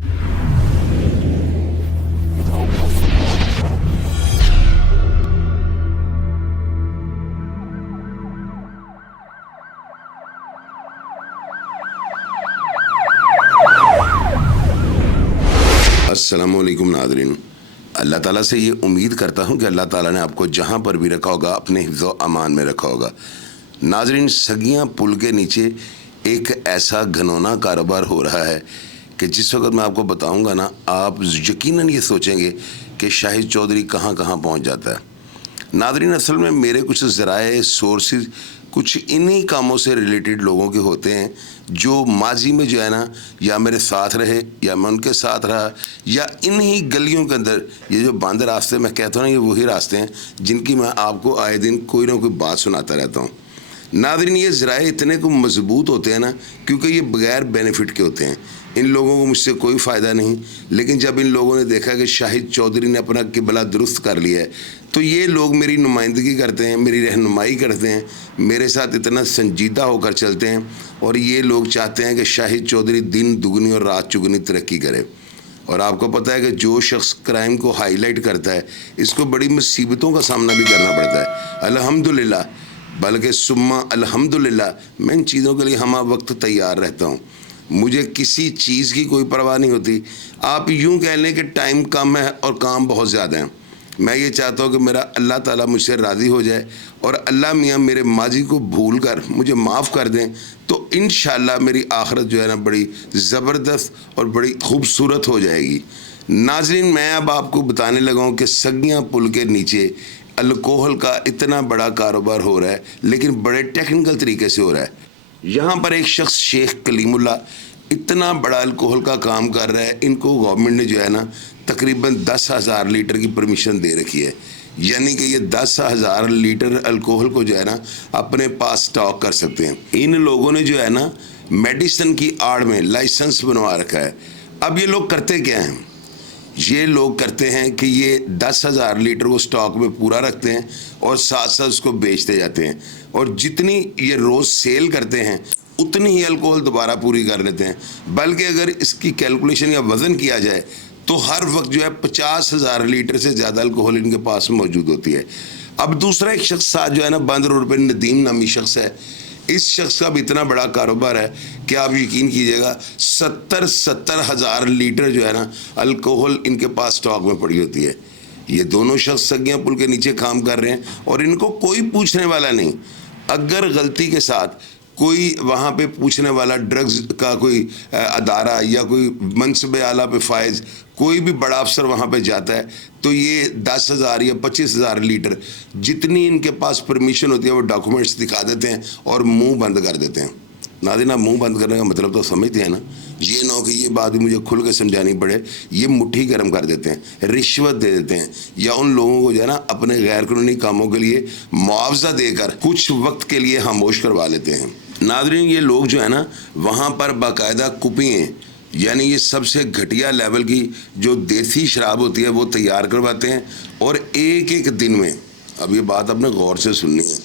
अस्सलामुअलैकुम नाज़रीन, अल्लाह ताला से ये उम्मीद करता हूँ कि अल्लाह ताला ने आपको जहाँ पर भी रखा होगा अपने हिफ्ज़ व अमान में रखा होगा। नाज़रीन, सगियाँ पुल के नीचे एक ऐसा घनौना कारोबार हो रहा है कि जिस वक्त मैं आपको बताऊँगा ना, आप यकीनन ये सोचेंगे कि शाहिद चौधरी कहाँ कहाँ पहुँच जाता है। नाज़रीन, असल में मेरे कुछ ज़राए सोर्सेज कुछ इन्हीं कामों से रिलेटेड लोगों के होते हैं जो माजी में जो है ना, या मेरे साथ रहे या मैं उनके साथ रहा, या इन्हीं गलियों के अंदर ये जो बंद रास्ते मैं कहता हूँ ना, ये वही रास्ते हैं जिनकी मैं आपको आए दिन कोई ना कोई बात सुनाता रहता हूँ। नाज़रीन, ये ज़राए इतने को मजबूत होते हैं ना, क्योंकि ये बग़ैर बेनिफिट के होते हैं। इन लोगों को मुझसे कोई फ़ायदा नहीं, लेकिन जब इन लोगों ने देखा कि शाहिद चौधरी ने अपना किबला दुरुस्त कर लिया है, तो ये लोग मेरी नुमाइंदगी करते हैं, मेरी रहनुमाई करते हैं, मेरे साथ इतना संजीदा होकर चलते हैं, और ये लोग चाहते हैं कि शाहिद चौधरी दिन दुगनी और रात चुगनी तरक्की करे। और आपको पता है कि जो शख्स क्राइम को हाईलाइट करता है, इसको बड़ी मुसीबतों का सामना भी करना पड़ता है। अल्हम्दुलिल्लाह, बल्कि सुम्मा अल्हम्दुलिल्लाह, मैं इन चीज़ों के लिए हम वक्त तैयार रहता हूँ। मुझे किसी चीज़ की कोई परवाह नहीं होती। आप यूँ कह लें कि टाइम कम है और काम बहुत ज़्यादा है। मैं ये चाहता हूँ कि मेरा अल्लाह ताला मुझसे राज़ी हो जाए और अल्लाह मियाँ मेरे माजी को भूल कर मुझे माफ़ कर दें, तो इंशाअल्लाह मेरी आखिरत जो है ना, बड़ी ज़बरदस्त और बड़ी खूबसूरत हो जाएगी। नाज़रीन, मैं अब आपको बताने लगा हूँ कि सगियाँ पुल के नीचे अल्कोहल का इतना बड़ा कारोबार हो रहा है, लेकिन बड़े टेक्निकल तरीके से हो रहा है। यहाँ पर एक शख्स शेख कलीमुल्ला इतना बड़ा अल्कोहल का काम कर रहा है, इनको गवर्नमेंट ने जो है ना तकरीबन 10,000 लीटर की परमिशन दे रखी है। यानी कि ये 10,000 लीटर अल्कोहल को जो है ना अपने पास स्टॉक कर सकते हैं। इन लोगों ने जो है ना मेडिसिन की आड़ में लाइसेंस बनवा रखा है। अब ये लोग करते क्या हैं? ये लोग करते हैं कि ये 10,000 लीटर को स्टॉक में पूरा रखते हैं और साथ साथ उसको बेचते जाते हैं, और जितनी ये रोज़ सेल करते हैं उतनी ही अल्कोहल दोबारा पूरी कर लेते हैं। बल्कि अगर इसकी कैलकुलेशन या वज़न किया जाए तो हर वक्त जो है 50,000 लीटर से ज़्यादा अल्कोहल इनके पास मौजूद होती है। अब दूसरा एक शख्स साथ जो है ना, बंद रोड पर नदीम नामी शख्स है। इस शख्स का भी इतना बड़ा कारोबार है कि आप यकीन कीजिएगा 70 हज़ार लीटर जो है ना अल्कोहल इनके पास स्टॉक में पड़ी होती है। ये दोनों शख्स सगियाँ पुल के नीचे काम कर रहे हैं और इनको कोई पूछने वाला नहीं। अगर गलती के साथ कोई वहाँ पे पूछने वाला ड्रग्स का कोई अदारा या कोई मनसब आला पे फायज कोई भी बड़ा अफसर वहाँ पे जाता है, तो ये 10,000 या 25,000 लीटर जितनी इनके पास परमिशन होती है वो डॉक्यूमेंट्स दिखा देते हैं और मुंह बंद कर देते हैं। नाज़रीन, मुंह बंद करने का मतलब तो समझते हैं ना। ये ना हो कि ये बात भी मुझे खुल के समझानी पड़े। ये मुट्ठी गर्म कर देते हैं, रिश्वत दे देते हैं, या उन लोगों को जो है ना अपने गैर कानूनी कामों के लिए मुआवजा देकर कुछ वक्त के लिए खामोश करवा लेते हैं। नाज़रीन, ये लोग जो है ना वहाँ पर बाकायदा कुपियाँ, यानी ये सबसे घटिया लेवल की जो देसी शराब होती है वो तैयार करवाते हैं, और एक एक दिन में, अब ये बात आपने गौर से सुननी है,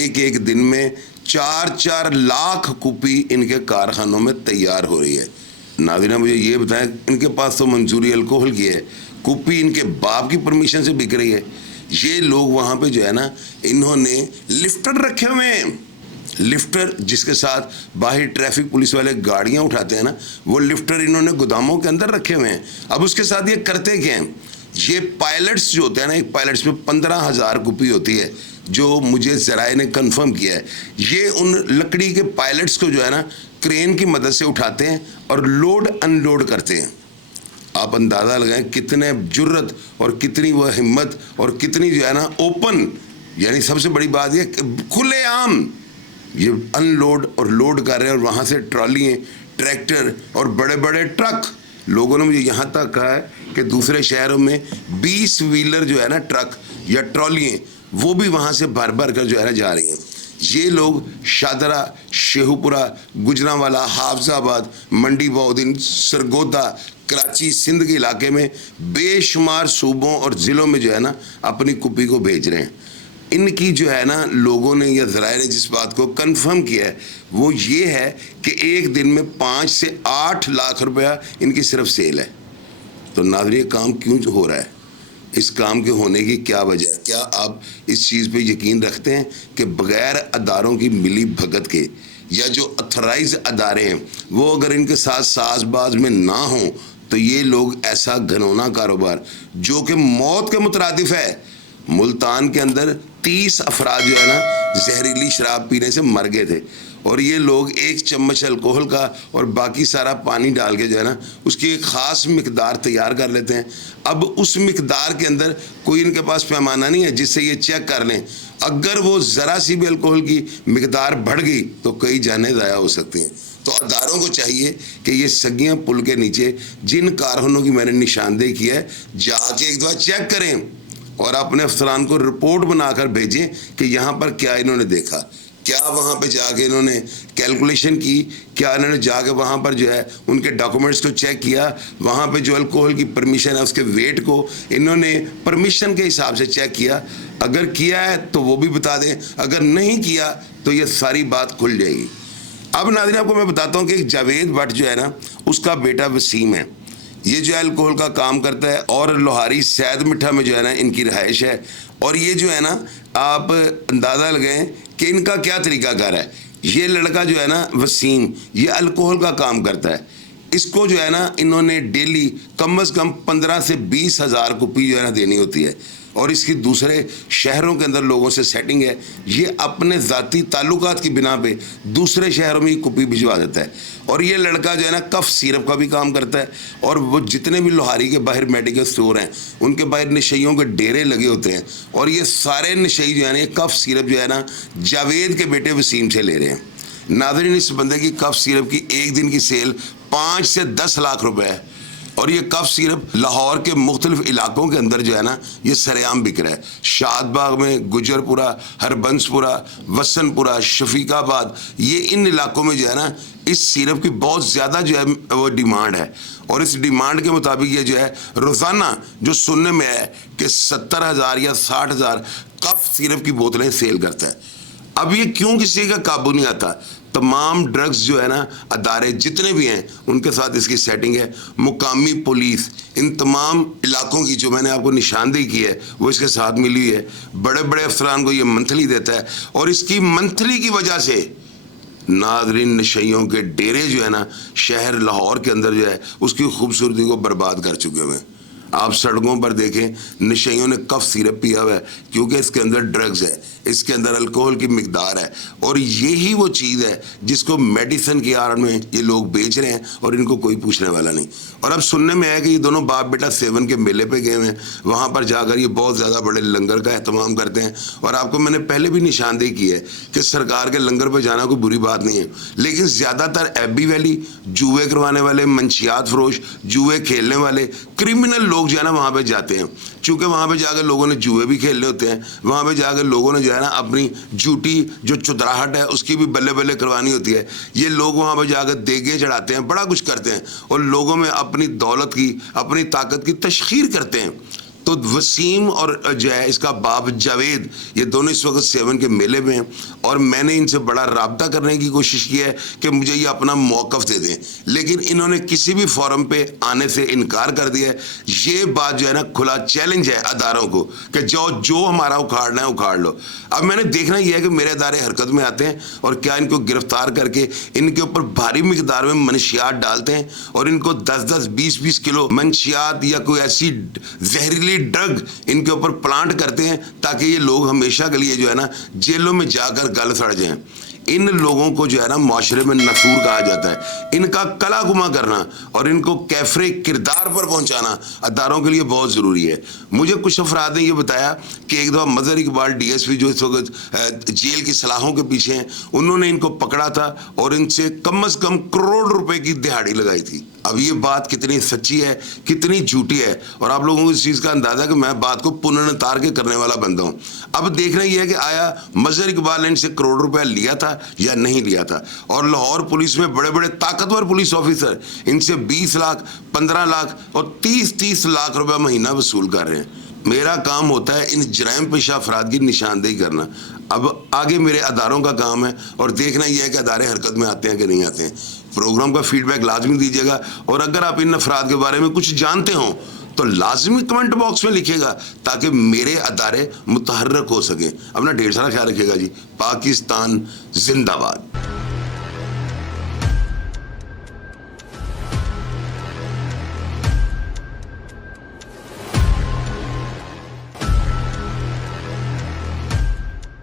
एक एक दिन में 4-4 लाख कुपी इनके कारखानों में तैयार हो रही है। नाज़रीन, मुझे ये बताएं, इनके पास तो मंजूरी अल्कोहल की है, कुपी इनके बाप की परमिशन से बिक रही है। ये लोग वहाँ पे जो है ना, इन्होंने लिफ्टर रखे हुए हैं। लिफ्टर जिसके साथ बाहर ट्रैफिक पुलिस वाले गाड़ियाँ उठाते हैं ना, वो लिफ्टर इन्होंने गोदामों के अंदर रखे हुए हैं। अब उसके साथ ये करते क्या हैं? ये पायलट्स जो होते हैं ना, एक पायलट्स में 15,000 कुपी होती है, जो मुझे ज़राए ने कंफर्म किया है। ये उन लकड़ी के पायलट्स को जो है ना क्रेन की मदद से उठाते हैं और लोड अनलोड करते हैं। आप अंदाज़ा लगाएं कितने जुर्रत और कितनी वह हिम्मत और कितनी जो है ना ओपन, यानी सबसे बड़ी बात ये खुलेआम ये अनलोड और लोड कर रहे हैं। और वहाँ से ट्रॉलियाँ, ट्रैक्टर और बड़े बड़े ट्रक, लोगों ने मुझे यहाँ तक कहा है कि दूसरे शहरों में 20 व्हीलर जो है ना ट्रक या ट्रॉलियाँ, वो भी वहाँ से भर भर कर जो है ना जा रही हैं। ये लोग शादरा, शेखुपुरा, गुजरांवाला, हाफजाबाद, मंडी बौद्दीन, सरगोदा, कराची, सिंध के इलाके में बेशुमार सूबों और ज़िलों में जो है ना अपनी कुपी को भेज रहे हैं। इनकी जो है ना लोगों ने या ज़राए ने जिस बात को कंफर्म किया है वो ये है कि एक दिन में 5 से 8 लाख रुपया इनकी सिर्फ सेल है। तो नाज़रीन, ये काम क्यों हो रहा है? इस काम के होने की क्या वजह है? क्या आप इस चीज़ पे यकीन रखते हैं कि बग़ैर अदारों की मिली भगत के या जो अथराइज अदारे हैं वो अगर इनके साथ साजबाज में ना हों तो ये लोग ऐसा घिनौना कारोबार जो कि मौत के मुतरादिफ है। मुल्तान के अंदर 30 अफराद जो है ना जहरीली शराब पीने से मर गए थे और ये लोग 1 चम्मच अल्कोहल का और बाकी सारा पानी डाल के जो है ना उसकी एक ख़ास मिकदार तैयार कर लेते हैं। अब उस मिकदार के अंदर कोई इनके पास पैमाना नहीं है जिससे ये चेक कर लें। अगर वो ज़रा सी भी अल्कोहल की मिकदार बढ़ गई तो कई जानें ज़ाया हो सकती हैं। तो अदारों को चाहिए कि ये सगियां पुल के नीचे जिन कारखानों की मैंने निशानदेही की है जाके एक दफ़ा चेक करें और अपने अफसरान को रिपोर्ट बनाकर भेजें कि यहाँ पर क्या इन्होंने देखा, क्या वहाँ पे जाके इन्होंने कैलकुलेशन की, क्या इन्होंने जाके वहाँ पर जो है उनके डॉक्यूमेंट्स को चेक किया, वहाँ पे जो अल्कोहल की परमिशन है उसके वेट को इन्होंने परमिशन के हिसाब से चेक किया। अगर किया है तो वो भी बता दें, अगर नहीं किया तो ये सारी बात खुल जाएगी। अब नाज़रीन, आपको मैं बताता हूँ कि जावेद भट्ट जो है ना उसका बेटा वसीम है, ये जो है अल्कोहल का काम करता है और लोहारी सैद मिठा में जो है ना इनकी रहाइश है। और ये जो है ना आप अंदाज़ा लगाएं कि इनका क्या तरीकाकार है। ये लड़का जो है ना वसीम, ये अल्कोहल का काम करता है। इसको जो है ना इन्होंने डेली कम से कम 15 से 20 हज़ार कुपी जो है ना देनी होती है और इसकी दूसरे शहरों के अंदर लोगों से सेटिंग है। ये अपने ज़ाती ताल्लुकात की बिना पे दूसरे शहरों में कुपी भिजवा देता है। और ये लड़का जो है ना कफ सिरप का भी काम करता है और वो जितने भी लोहारी के बाहर मेडिकल स्टोर हैं उनके बाहर नशइयों के डेरे लगे होते हैं और ये सारे नशई जो है ना कफ सिरप जो है ना जावेद के बेटे वसीम से ले रहे हैं। नाज़रीन, इस बंदे की कफ सिरप की एक दिन की सेल 5 से 10 लाख रुपए है और ये कफ सिरप लाहौर के मुख्तलिफ इलाकों के अंदर जो है ना ये सरेआम बिक रहा है। शादबाग में, गुजरपुरा, हरबंसपुरा, वसनपुरा, शफीकाबाद, ये इन इलाकों में जो है ना इस सिरप की बहुत ज़्यादा जो है वो डिमांड है और इस डिमांड के मुताबिक ये जो है रोज़ाना जो सुनने में है कि 70,000 या 60,000 कफ सिरप की बोतलें सेल करता है। अब ये क्यों किसी का काबू नहीं आता? तमाम ड्रग्स जो है ना अदारे जितने भी हैं उनके साथ इसकी सेटिंग है। मुकामी पुलिस इन तमाम इलाकों की जो मैंने आपको निशानदेही की है वो इसके साथ मिली हुई है। बड़े बड़े अफसरान को ये मंथली देता है और इसकी मंथली की वजह से नाज़रीन नशइयों के डेरे जो है ना शहर लाहौर के अंदर जो है उसकी खूबसूरती को बर्बाद कर चुके हुए हैं। आप सड़कों पर देखें नशइयों ने कफ सिरप पिया हुआ है क्योंकि इसके अंदर ड्रग्स है, इसके अंदर अल्कोहल की मिकदार है और यही वो चीज़ है जिसको मेडिसिन की आड़ में ये लोग बेच रहे हैं और इनको कोई पूछने वाला नहीं। और अब सुनने में है कि ये दोनों बाप बेटा सेवन के मेले पे गए हुए हैं, वहाँ पर जाकर ये बहुत ज़्यादा बड़े लंगर का एहतमाम करते हैं। और आपको मैंने पहले भी निशानदेही की है कि सरकार के लंगर पर जाना कोई बुरी बात नहीं है, लेकिन ज़्यादातर एबी वैली जुए करवाने वाले, मंशियात फरोश, जुए खेलने वाले क्रिमिनल लोग जो है ना वहाँ पे जाते हैं। चूँकि वहाँ पे जाकर लोगों ने जुए भी खेलने होते हैं, वहाँ पे जाकर लोगों ने जो है ना अपनी झूठी जो चुतराहट है उसकी भी बल्ले बल्ले करवानी होती है। ये लोग वहाँ पे जाकर देगे चढ़ाते हैं, बड़ा कुछ करते हैं और लोगों में अपनी दौलत की, अपनी ताकत की तशखीर करते हैं। तो वसीम और जो है इसका बाप जावेद, ये दोनों इस वक्त सेवन के मेले में हैं और मैंने इनसे बड़ा राब्ता करने की कोशिश की है कि मुझे ये अपना मौक़िफ़ दे दें, लेकिन इन्होंने किसी भी फोरम पे आने से इनकार कर दिया है। ये बात जो है ना खुला चैलेंज है अदारों को कि जो हमारा उखाड़ना है उखाड़ लो। अब मैंने देखना यह है कि मेरे अदारे हरकत में आते हैं और क्या इनको गिरफ्तार करके इनके ऊपर भारी मिकदार में मनशियात डालते हैं और इनको 10-10, 20-20 किलो मनशियात या कोई ऐसी जहरीली ड्रग इनके ऊपर प्लांट करते हैं ताकि ये लोग हमेशा के लिए जो है ना जेलों में जाकर गल सड़ जाएं। इन लोगों को जो है ना माशरे में नसूर कहा जाता है। इनका कला गुमा करना और इनको कैफरे किरदार पर पहुंचाना अदारों के लिए बहुत ज़रूरी है। मुझे कुछ अफराद ने ये बताया कि एक दफ़ा मज़हर इकबाल DSP जो इस वक्त जेल की सलाहों के पीछे हैं, उन्होंने इनको पकड़ा था और इनसे कम से कम करोड़ रुपए की दिहाड़ी लगाई थी। अब ये बात कितनी सच्ची है, कितनी झूठी है, और आप लोगों को इस चीज़ का अंदाज़ा कि मैं बात को पुनर्तार के करने वाला बंदा हूँ। अब देखना यह है कि आया मज़हर इकबाल ने इनसे करोड़ रुपया लिया था या नहीं लिया था। और लाहौर पुलिस में बड़े बड़े ताकतवर पुलिस ऑफिसर इनसे 20 लाख, 15 लाख और 30-30 लाख रुपया महीना वसूल कर रहे हैं। मेरा काम होता है इन जराइम पेशा अफराद की निशानदेही करना। अब आगे मेरे अदारों का काम है और देखना यह है कि अदारे हरकत में आते हैं कि नहीं आते हैं। प्रोग्राम का फीडबैक लाजमी दीजिएगा, और अगर आप इन अफराद के बारे में कुछ जानते हो तो लाजमी कमेंट बॉक्स में लिखिएगा, ताकि मेरे अदारे मुतहर्रक हो सके। अपना ढेर सारा ख्याल रखिएगा जी। पाकिस्तान जिंदाबाद।